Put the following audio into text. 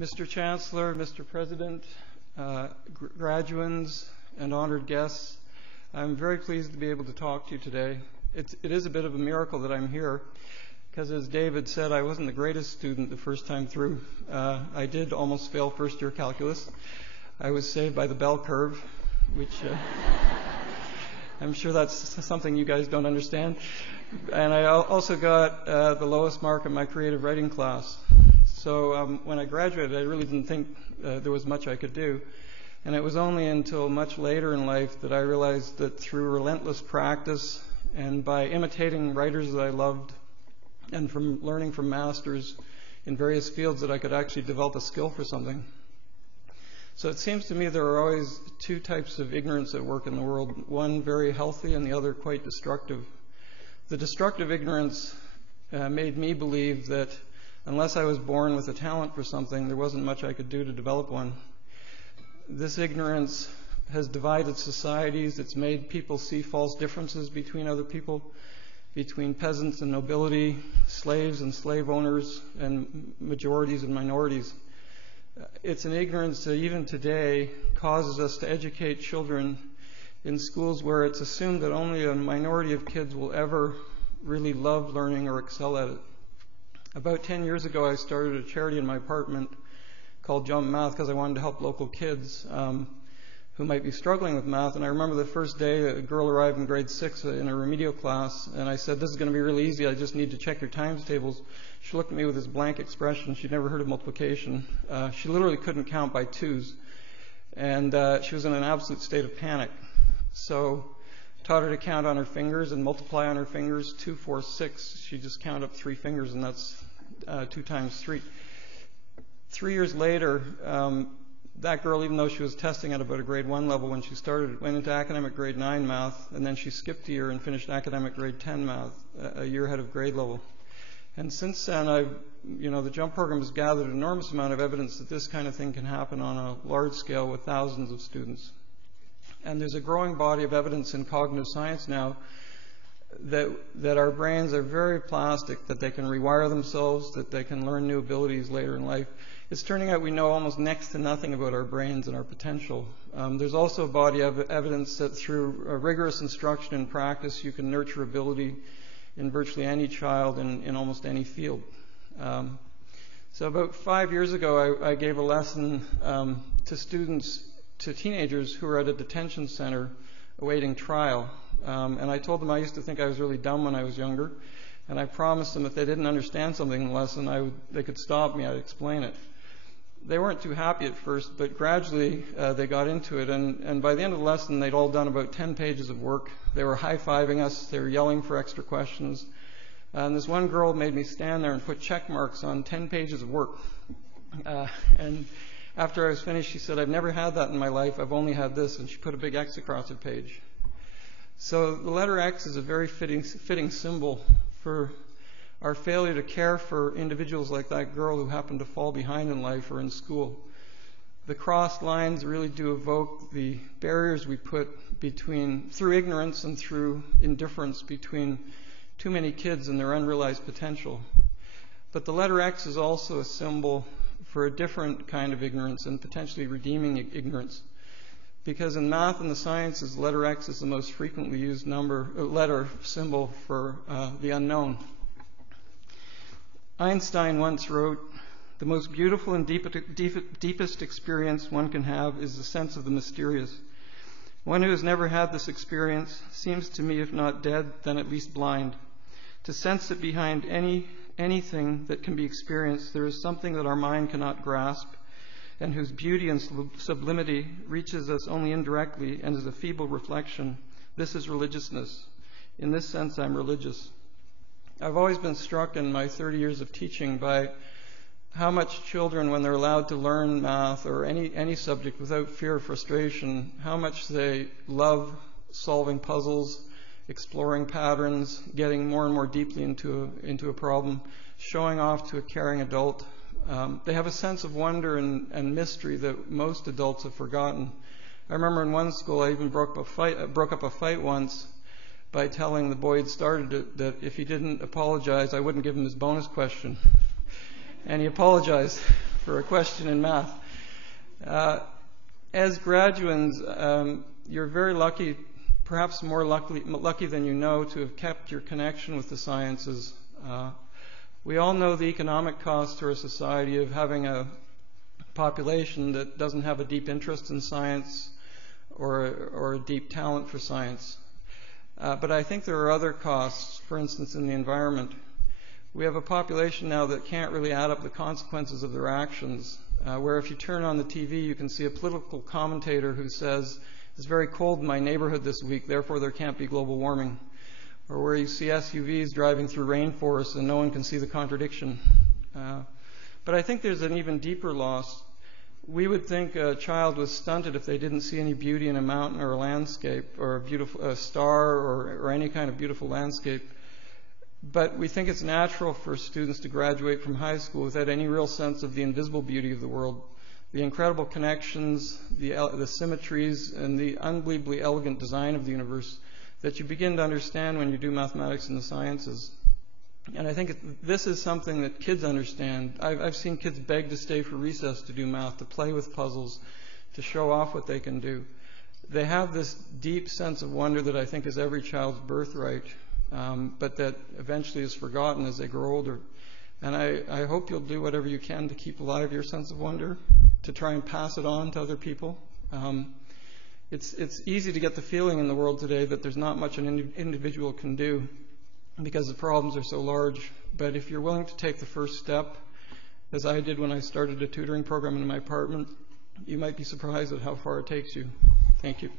Mr. Chancellor, Mr. President, graduands, and honored guests, I'm very pleased to be able to talk to you today. It is a bit of a miracle that I'm here, because as David said, I wasn't the greatest student the first time through. I did almost fail first-year calculus. I was saved by the bell curve, which I'm sure that's something you guys don't understand. And I also got the lowest mark in my creative writing class. So when I graduated, I really didn't think there was much I could do. And it was only until much later in life that I realized that through relentless practice and by imitating writers that I loved and from learning from masters in various fields that I could actually develop a skill for something. So it seems to me there are always two types of ignorance at work in the world, one very healthy and the other quite destructive. The destructive ignorance made me believe that unless I was born with a talent for something, there wasn't much I could do to develop one. This ignorance has divided societies. It's made people see false differences between other people, between peasants and nobility, slaves and slave owners, and majorities and minorities. It's an ignorance that even today causes us to educate children in schools where it's assumed that only a minority of kids will ever really love learning or excel at it. About 10 years ago, I started a charity in my apartment called Jump Math because I wanted to help local kids who might be struggling with math. And I remember the first day, a girl arrived in grade 6 in a remedial class, and I said, "This is going to be really easy. I just need to check your times tables." She looked at me with this blank expression. She'd never heard of multiplication. She literally couldn't count by twos, and she was in an absolute state of panic. So taught her to count on her fingers and multiply on her fingers, 2, 4, 6. She just counted up 3 fingers, and that's 2 times 3. 3 years later, that girl, even though she was testing at about a grade 1 level when she started, went into academic grade 9 math, and then she skipped a year and finished academic grade 10 math, a year ahead of grade level. And since then, the JUMP program has gathered an enormous amount of evidence that this kind of thing can happen on a large scale with thousands of students. And there's a growing body of evidence in cognitive science now that our brains are very plastic, that they can rewire themselves, that they can learn new abilities later in life. It's turning out we know almost next to nothing about our brains and our potential. There's also a body of evidence that through rigorous instruction and practice, you can nurture ability in virtually any child in almost any field. So about 5 years ago, I gave a lesson to teenagers who were at a detention center awaiting trial. And I told them I used to think I was really dumb when I was younger. And I promised them if they didn't understand something in the lesson, they could stop me, I'd explain it. They weren't too happy at first, but gradually they got into it. And by the end of the lesson, they'd all done about 10 pages of work. They were high-fiving us. They were yelling for extra questions. And this one girl made me stand there and put check marks on 10 pages of work. And after I was finished, she said, "I've never had that in my life. I've only had this." And she put a big X across her page. So the letter X is a very fitting symbol for our failure to care for individuals like that girl who happened to fall behind in life or in school. The crossed lines really do evoke the barriers we put through ignorance and through indifference between too many kids and their unrealized potential. But the letter X is also a symbol for a different kind of ignorance and potentially redeeming ignorance. Because in math and the sciences, letter X is the most frequently used letter symbol for the unknown. Einstein once wrote, "The most beautiful and deepest experience one can have is the sense of the mysterious. One who has never had this experience seems to me, if not dead, then at least blind. To sense that behind anything that can be experienced, there is something that our mind cannot grasp, and whose beauty and sublimity reaches us only indirectly and is a feeble reflection. This is religiousness. In this sense, I'm religious." I've always been struck in my 30 years of teaching by how much children, when they're allowed to learn math or any subject without fear or frustration, how much they love solving puzzles, exploring patterns, getting more and more deeply into a problem, showing off to a caring adult. They have a sense of wonder and mystery that most adults have forgotten. I remember in one school I even broke up a fight once by telling the boy who'd started it that if he didn't apologize, I wouldn't give him his bonus question. And he apologized for a question in math. As graduates, you're very lucky, perhaps more lucky than you know, to have kept your connection with the sciences. We all know the economic cost to our society of having a population that doesn't have a deep interest in science or a deep talent for science. But I think there are other costs, for instance, in the environment. We have a population now that can't really add up the consequences of their actions, where if you turn on the TV, you can see a political commentator who says, "It's very cold in my neighborhood this week, therefore there can't be global warming." Or where you see SUVs driving through rainforests and no one can see the contradiction. But I think there's an even deeper loss. We would think a child was stunted if they didn't see any beauty in a mountain or a landscape or a star or any kind of beautiful landscape. But we think it's natural for students to graduate from high school without any real sense of the invisible beauty of the world, the incredible connections, the symmetries, and the unbelievably elegant design of the universe that you begin to understand when you do mathematics and the sciences. And I think this is something that kids understand. I've seen kids beg to stay for recess to do math, to play with puzzles, to show off what they can do. They have this deep sense of wonder that I think is every child's birthright, but that eventually is forgotten as they grow older. And I hope you'll do whatever you can to keep alive your sense of wonder, to try and pass it on to other people. It's easy to get the feeling in the world today that there's not much an individual can do because the problems are so large. But if you're willing to take the first step, as I did when I started a tutoring program in my apartment, you might be surprised at how far it takes you. Thank you.